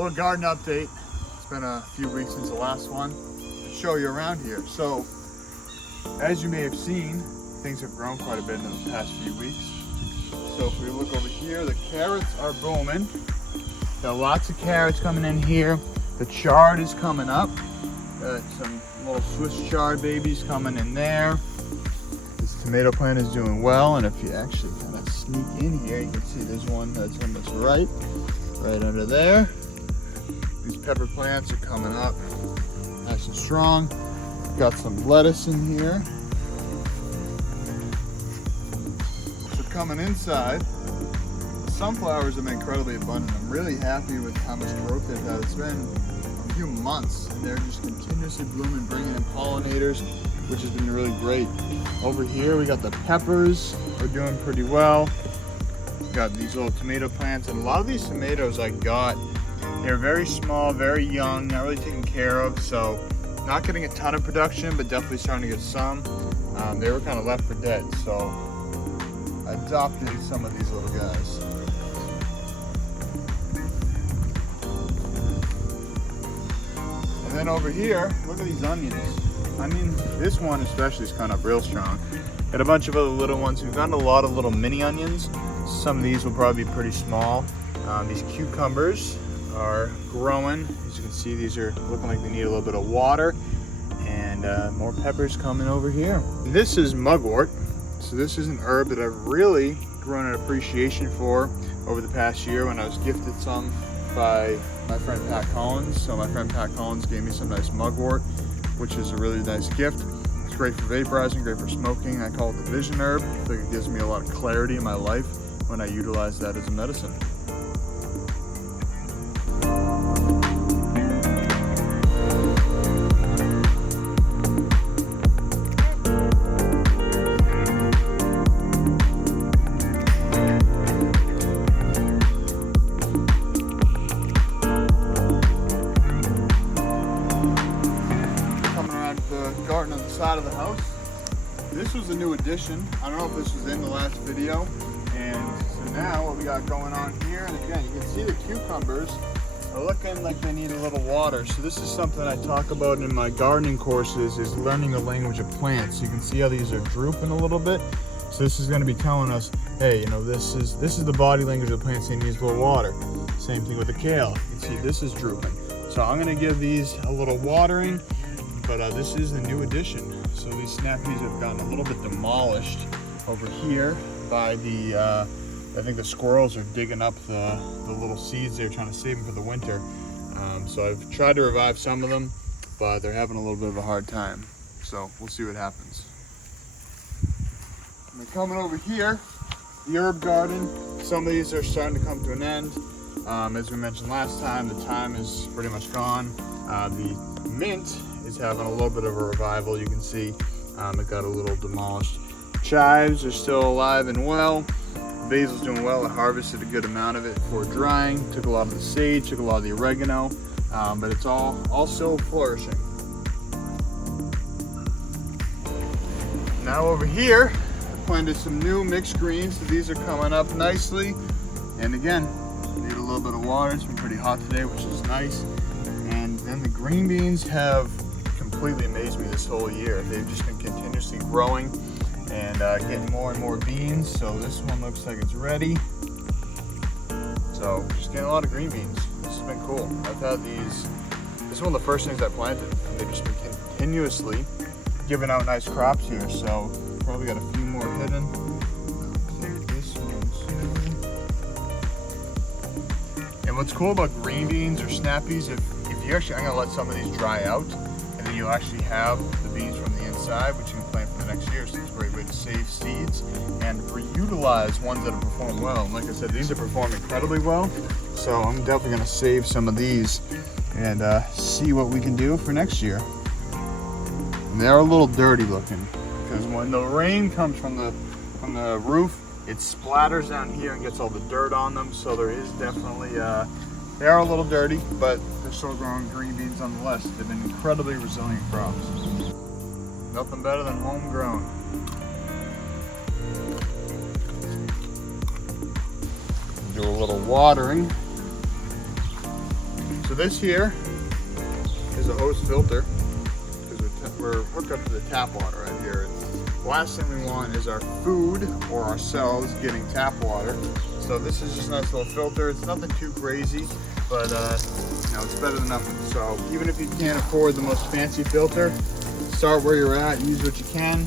little garden update. It's been a few weeks since the last one. I'll show you around here. So, as you may have seen, things have grown quite a bit in the past few weeks. So if we look over here, the carrots are booming. Got lots of carrots coming in here. The chard is coming up. Got some little Swiss chard babies coming in there. This tomato plant is doing well, and if you actually kind of sneak in here, you can see there's one that's almost right under there. These pepper plants are coming up nice and strong. Got some lettuce in here. So coming inside, sunflowers have been incredibly abundant. I'm really happy with how much growth they've had. It's been a few months and they're just continuously blooming, bringing in pollinators, which has been really great. Over here we got the peppers are doing pretty well. Got these little tomato plants, and a lot of these tomatoes I got, they're very small, very young, not really taken care of, so not getting a ton of production, but definitely starting to get some. They were kind of left for dead, so I adopted some of these little guys. And then over here, look at these onions. I mean, this one especially is kind of real strong. Got a bunch of other little ones. We've gotten a lot of little mini onions. Some of these will probably be pretty small. These cucumbers are growing. As you can see, these are looking like they need a little bit of water. And more peppers coming over here. This is mugwort. So this is an herb that I've really grown an appreciation for over the past year when I was gifted some by my friend Pat Collins. So my friend Pat Collins gave me some nice mugwort, which is a really nice gift. It's great for vaporizing, great for smoking. I call it the vision herb. I think it gives me a lot of clarity in my life when I utilize that as a medicine. Garden on the side of the house. This was a new addition. I don't know if this was in the last video. And so now what we got going on here, and again, you can see the cucumbers are looking like they need a little water. So this is something I talk about in my gardening courses, is learning the language of plants. You can see how these are drooping a little bit. So this is going to be telling us, hey, you know, this is the body language of the plants. They need a little water. Same thing with the kale. You can see this is drooping. So I'm going to give these a little watering. But this is the new addition. So these snappies have gotten a little bit demolished over here by the, I think the squirrels are digging up the little seeds. They're trying to save them for the winter. So I've tried to revive some of them, but they're having a little bit of a hard time. So we'll see what happens. And then coming over here, the herb garden. Some of these are starting to come to an end. As we mentioned last time, the thyme is pretty much gone. The mint is having a little bit of a revival. You can see it got a little demolished. Chives are still alive and well. Basil's doing well. I harvested a good amount of it for drying. Took a lot of the sage, took a lot of the oregano, but it's all still flourishing. Now over here, I planted some new mixed greens. So these are coming up nicely. And again, need a little bit of water. It's been pretty hot today, which is nice. And then the green beans have completely amazed me this whole year. They've just been continuously growing and getting more and more beans. So this one looks like it's ready. So just getting a lot of green beans. This has been cool. I've had these, this is one of the first things I planted. They've just been continuously giving out nice crops here. So probably got a few more hidden. This one's here. And what's cool about green beans or snappies, if you actually, I'm gonna let some of these dry out, and then you'll actually have the beans from the inside, which you can plant for the next year. So it's a great way to save seeds and reutilize ones that have performed well. And like I said, these have performed incredibly well. So I'm definitely gonna save some of these and see what we can do for next year. And they're a little dirty looking because when the rain comes from the roof, it splatters down here and gets all the dirt on them. So there is definitely they are a little dirty, but they're still growing green beans nonetheless. They've been incredibly resilient crops. Nothing better than homegrown. Do a little watering. So this here is a hose filter, because we're hooked up to the tap water right here. The last thing we want is our food or ourselves getting tap water. So this is just a nice little filter. It's nothing too crazy, but you know, it's better than nothing. So even if you can't afford the most fancy filter, start where you're at, use what you can,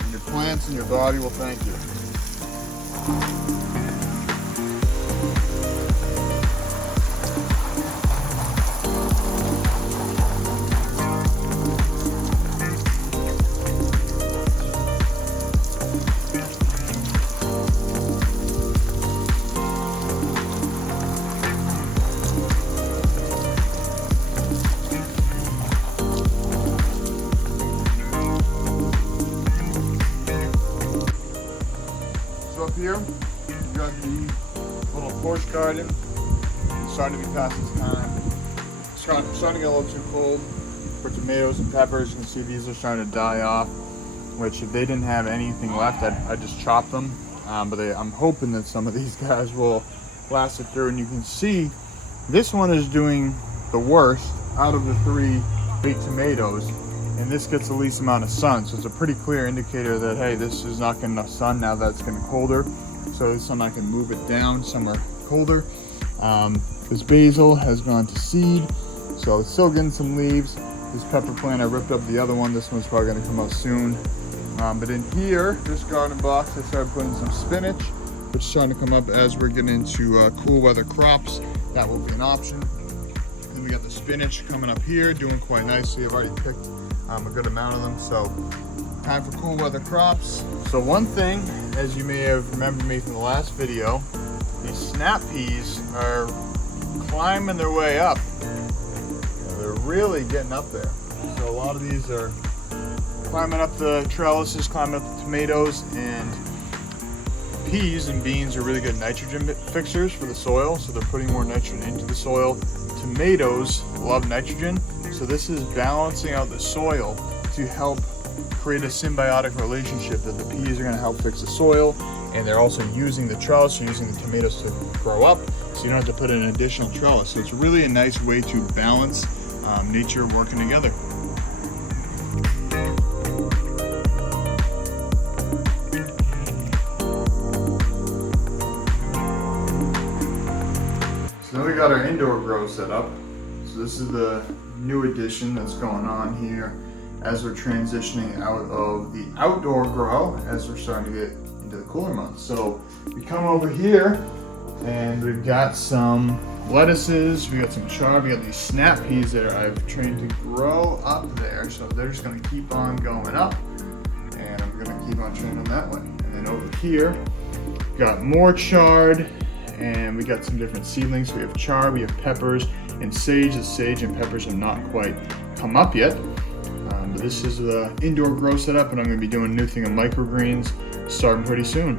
and your plants and your body will thank you. Up here, we've got the little porch garden. It's starting to be past its time. It's starting to get a little too cold for tomatoes and peppers. You can see these are starting to die off, which if they didn't have anything left, I'd just chop them. But I'm hoping that some of these guys will last it through. And you can see this one is doing the worst out of the 3 big tomatoes. And this gets the least amount of sun, so it's a pretty clear indicator that, hey, this is not getting enough sun now that it's getting colder. So some I can move it down, some are colder. This basil has gone to seed, so it's still getting some leaves. This pepper plant, I ripped up the other one. This one's probably gonna come out soon. But in here, this garden box, I started putting some spinach, which is starting to come up as we're getting into cool weather crops. That will be an option. Then we got the spinach coming up here, doing quite nicely. I've already picked a good amount of them, so time for cool weather crops. So one thing, as you may have remembered me from the last video, these snap peas are climbing their way up. They're really getting up there. So a lot of these are climbing up the trellises, climbing up the tomatoes, and peas and beans are really good nitrogen fixers for the soil, so they're putting more nitrogen into the soil. Tomatoes love nitrogen, so this is balancing out the soil to help create a symbiotic relationship that the peas are going to help fix the soil, and they're also using the trellis, using the tomatoes to grow up, so you don't have to put in an additional trellis. So it's really a nice way to balance nature working together. So then we got our indoor grow set up. So this is the new addition that's going on here as we're transitioning out of the outdoor grow as we're starting to get into the cooler months. So we come over here and we've got some lettuces, we got some chard, we got these snap peas that I've trained to grow up there. So they're just gonna keep on going up, and I'm gonna keep on training them that way. And then over here, got more chard, and we got some different seedlings. We have chard, we have peppers, and sage. The sage and peppers have not quite come up yet. But this is the indoor grow setup, and I'm going to be doing a new thing of microgreens starting pretty soon.